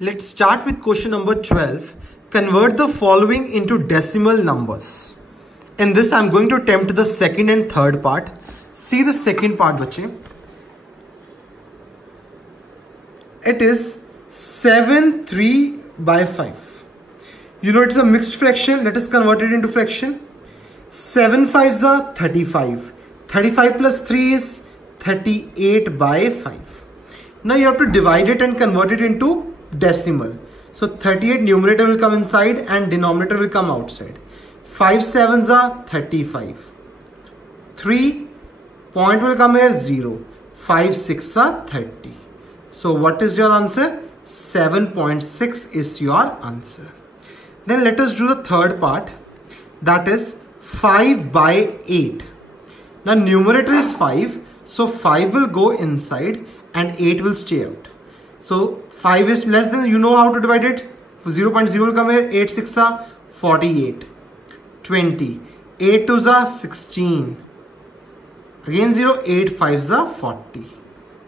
Let's start with question number 12. Convert the following into decimal numbers. In this, I'm going to attempt the second and third part. See the second part, bache. It is 7 3 by 5. You know it's a mixed fraction. Let us convert it into fraction. 7 5s are 35. 35 plus 3 is 38 by 5. Now you have to divide it and convert it into decimal. So 38 numerator will come inside and denominator will come outside. 5 7s are 35. 3 point will come here 0. 5 6 are 30. So what is your answer? 7.6 is your answer. Then let us do the third part. That is 5 by 8. Now numerator is 5. So 5 will go inside and 8 will stay out. So 5 is less than, you know how to divide it. 0.0 will come here. 8 6 are 48. 20. 8 2s are 16. Again 0. 8 5s are 40.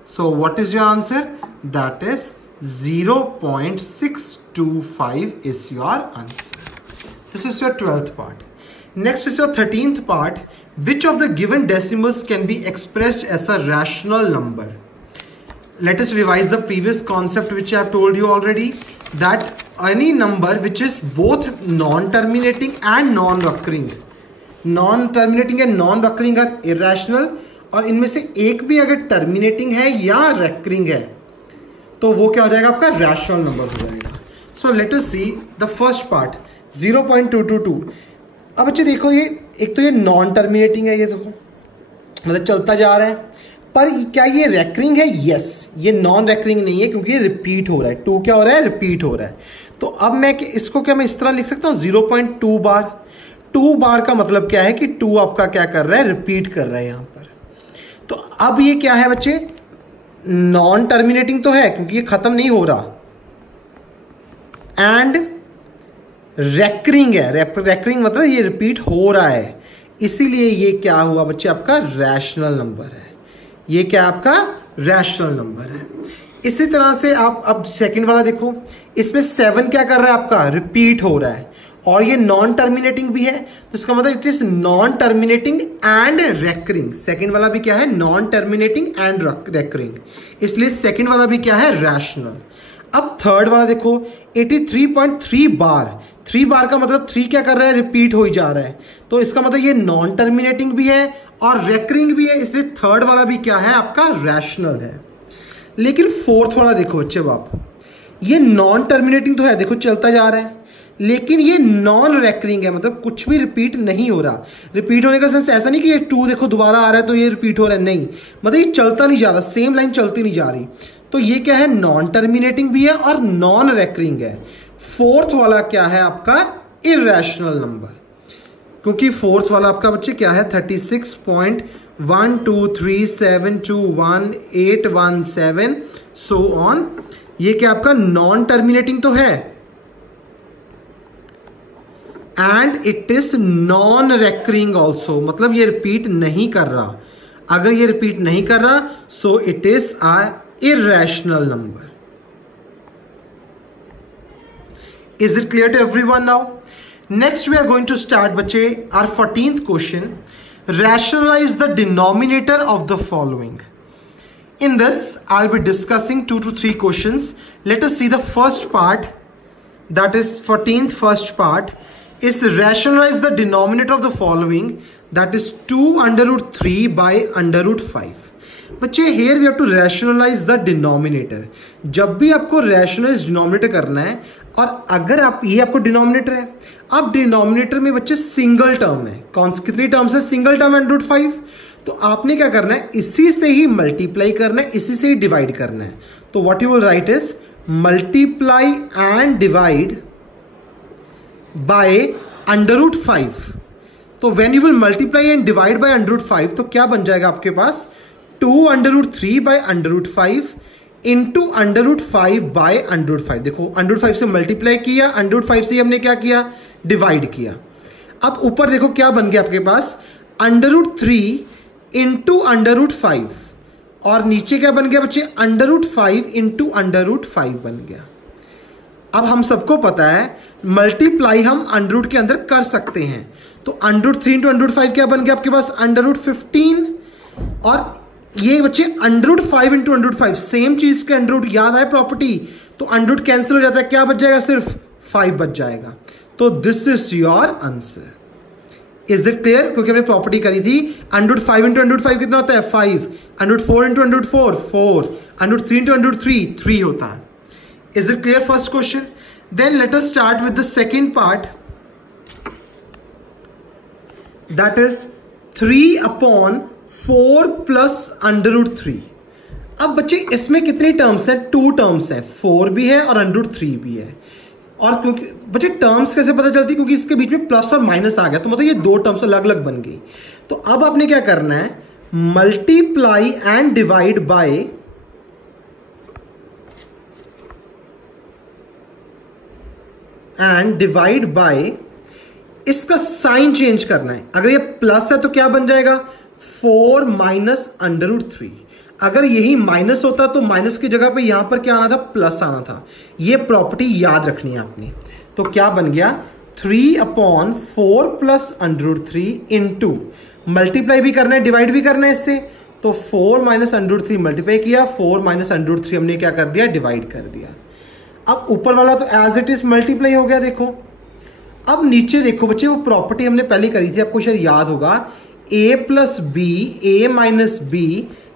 So what is your answer? That is 0.625 is your answer. This is your 12th part. Next is your 13th part. Which of the given decimals can be expressed as a rational number? Let us revise the previous concept which I have told you already, that any number which is both non-terminating and non-recurring. Non-terminating and non-recurring are irrational, और इनमें से एक भी अगर terminating है या recurring है तो वो क्या हो जाएगा? आपका रैशनल नंबर हो जाएगा. So let us see the first part 0.222. अब बच्चे देखो, ये एक तो ये नॉन टर्मिनेटिंग है, ये देखो मतलब चलता जा रहा है, पर क्या ये रेकरिंग है? यस. ये नॉन रेकरिंग नहीं है क्योंकि ये रिपीट हो रहा है. 2 क्या हो रहा है? रिपीट हो रहा है. तो अब मैं इसको क्या मैं इस तरह लिख सकता हूँ 0.2 बार. 2 बार का मतलब क्या है कि 2 आपका क्या कर रहा है? रिपीट कर रहा है यहां पर. तो अब ये क्या है बच्चे? नॉन टर्मिनेटिंग तो है क्योंकि ये खत्म नहीं हो रहा, एंड रेकरिंग है. रेकरिंग मतलब ये रिपीट हो रहा है, इसीलिए ये क्या हुआ बच्चे? आपका रैशनल नंबर है. ये क्या आपका? रैशनल नंबर है. इसी तरह से आप अब सेकंड वाला देखो, इसमें 7 क्या कर रहा है? आपका रिपीट हो रहा है, और ये नॉन टर्मिनेटिंग भी है, तो इसका मतलब it is non terminating and recurring. Second वाला भी क्या है? नॉन टर्मिनेटिंग एंड रेकरिंग, इसलिए सेकंड वाला भी क्या है? रैशनल. अब थर्ड वाला देखो 83.3 बार. 3 बार का मतलब 3 क्या कर रहा है? रिपीट हो ही जा रहा है, तो इसका मतलब ये नॉन टर्मिनेटिंग भी है और रेकरिंग भी है, इसलिए थर्ड वाला भी क्या है? आपका रैशनल है. लेकिन फोर्थ वाला देखो बच्चे बाप, ये नॉन टर्मिनेटिंग तो है, देखो चलता जा रहा है, लेकिन ये नॉन रेकरिंग है, मतलब कुछ भी रिपीट नहीं हो रहा. रिपीट होने का सेंस ऐसा नहीं कि ये 2 देखो दोबारा आ रहा है तो ये रिपीट हो रहा है, नहीं, मतलब ये चलता नहीं जा रहा, सेम लाइन चलती नहीं जा रही. तो ये क्या है? नॉन टर्मिनेटिंग भी है और नॉन रेकरिंग है. फोर्थ वाला क्या है? आपका इररेशनल नंबर, क्योंकि फोर्थ वाला आपका बच्चे क्या है? 36.123721817 सो ऑन. ये क्या आपका? नॉन टर्मिनेटिंग तो है and it is non recurring also, मतलब ये रिपीट नहीं कर रहा. अगर ये रिपीट नहीं कर रहा, so it is a irrational number. Is it clear to everyone now? Next we are going to start बच्चे our 14th question. Rationalize the denominator of the following. In this I'll be discussing 2 to 3 questions. Let us see the first part, that is 14th first part is rationalize the denominator of the following, that is 2 under root 3 by under root 5. बच्चे here we have to rationalize the denominator. जब भी आपको rationalize denominator करना है, और अगर आप ये आपको denominator है, अब denominator में बच्चे सिंगल टर्म है. कौन सी कितनी टर्म्स है? Single term and root 5. तो आपने क्या करना है? इसी से ही मल्टीप्लाई करना है, इसी से ही डिवाइड करना है. तो what you will write is multiply and divide by under root 5. तो when you will multiply and divide by under root 5 तो क्या बन जाएगा आपके पास? 2 under root 3 by under root 5 into under root 5 by under root 5. देखो under root 5 से multiply किया, अंडर रूट 5 से हमने क्या किया? डिवाइड किया. अब ऊपर देखो क्या बन गया आपके पास? Under root 3 into under root 5, और नीचे क्या बन गया बच्चे? Under root 5 into under root 5 बन गया. अब हम सबको पता है मल्टीप्लाई हम अंडर रूट के अंदर कर सकते हैं, तो under root 3 into under root 5 क्या बन गया आपके पास, अंडर रूट 15। और ये बच्चे under root 5 into under root 5 same चीज के अंडर रूट, याद आए प्रॉपर्टी, तो अंडर रूट कैंसिल हो जाता है, क्या बच जाएगा, सिर्फ 5 बच जाएगा। तो this is your answer. Is it clear? क्योंकि हमने प्रॉपर्टी करी थी under root 5 into under root 5 कितना होता है, 5, under root 4 into under root 4, 4, under root 3 into under root 3, 3 होता है। Is it clear first question? Then let us start with the second part, that is 3/4 plus under root 3। अब बच्चे इसमें कितनी terms है, 2 टर्म्स है, 4 भी है और अंडर रूट 3 भी है। और क्योंकि बच्चे टर्म्स कैसे पता चलती, क्योंकि इसके बीच में प्लस और माइनस आ गया, तो मतलब ये 2 टर्म्स अलग अलग बन गई। तो अब आपने क्या करना है, मल्टीप्लाई एंड डिवाइड बाय इसका साइन चेंज करना है। अगर ये प्लस है तो क्या बन जाएगा, 4 माइनस अंडर रूट 3। अगर यही माइनस होता तो माइनस की जगह पे यहां पर क्या आना था, प्लस आना था। ये प्रॉपर्टी याद रखनी है आपने। तो क्या बन गया, 3/4 plus under root 3 into, multiply भी करना है डिवाइड भी करना है इससे, तो 4 माइनस अंडर रूट 3 मल्टीप्लाई किया, 4 माइनस अंडर रूट 3 हमने क्या कर दिया, डिवाइड कर दिया। अब ऊपर वाला तो एज इट इज मल्टीप्लाई हो गया। देखो अब नीचे देखो बच्चे, वो प्रॉपर्टी हमने पहले करी थी, आपको शायद याद होगा, a plus B, A minus B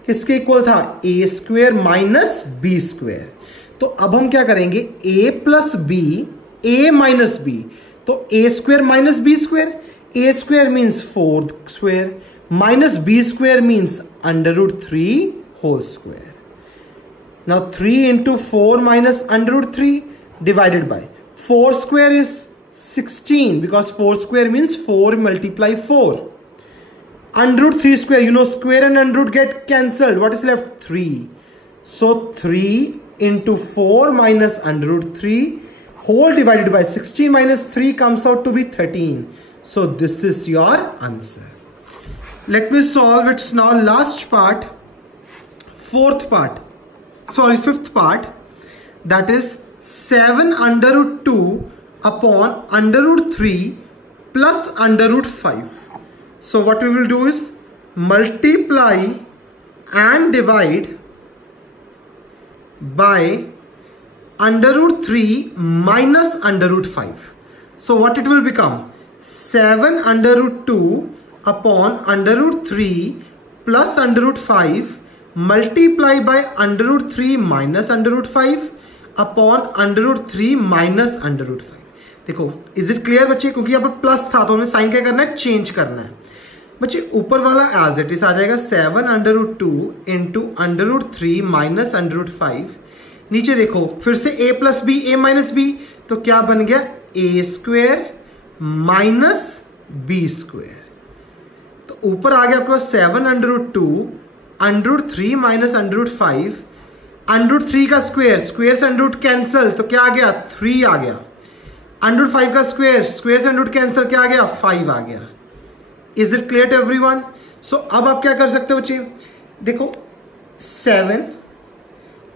किसके इक्वल था, A square minus B square. तो अब हम क्या करेंगे, a plus B, A minus B, तो A square minus B square, A square means 4 square minus B square means under root 3 whole square. Now 3 into 4 minus under root 3 divided by 4 square is 16, because 4 square means 4 multiply 4. Under root 3 square, you know square and under root get cancelled. What is left? 3. So 3 into 4 minus under root 3 whole divided by 16 minus 3 comes out to be 13. So this is your answer. Let me solve its now last part, fifth part, that is 7 under root 2 upon under root 3 plus under root 5. So what we will do is multiply and divide by under root 3 minus under root 5. So what it will become, 7 under root 2 upon under root 3 plus under root 5 multiply by under root 3 minus under root 5 upon under root 3 minus under root 5. देखो is it clear बच्चे? क्योंकि यहाँ पर plus था तो हमें sign क्या करना है, चेंज करना है। बच्चे ऊपर वाला एज इट इज आ जाएगा 7 under root 2 into under root 3 minus under root 5। नीचे देखो फिर से a plus B, A minus B, तो क्या बन गया, A square minus B square. तो ऊपर आ गया आपके पास 7 under root 2 under root 3 minus under root 5, under root 3 का स्क्वेयर, स्क्वेयर से अंडर रूट कैंसिल, तो क्या आ गया, 3 आ गया। अंडर रूट 5 का स्क्वेयर, स्क्वेयर से अंडर रूट कैंसिल, क्या आ गया, 5 आ गया। Is it clear to everyone? So अब आप क्या कर सकते हो बच्चे, देखो 7,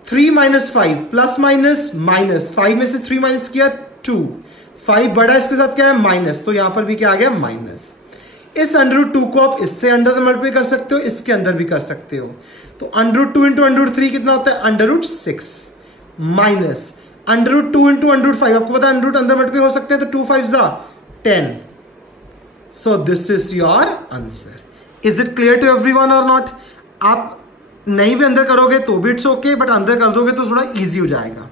3 माइनस 5 प्लस माइनस माइनस, 5 में से 3 माइनस किया 2, 5 बड़ा इसके साथ क्या है, माइनस, तो यहां पर भी क्या आ गया, माइनस। इस अंडर रूट 2 को आप इससे अंडर मल्टीप्लाई कर सकते हो, इसके अंदर भी कर सकते हो। तो under root 2 into under root 3 कितना होता है, under root 6 minus under root 2 into under root 5, आपको पता है अंडर रूट अंदर मल्टीप्लाई हो सकते हैं, तो 2 5 10। So this is your answer. Is it clear to everyone और नॉट? आप नहीं भी अंदर करोगे तो भी इट्स ओके, बट अंदर कर दोगे तो थोड़ा इजी हो जाएगा।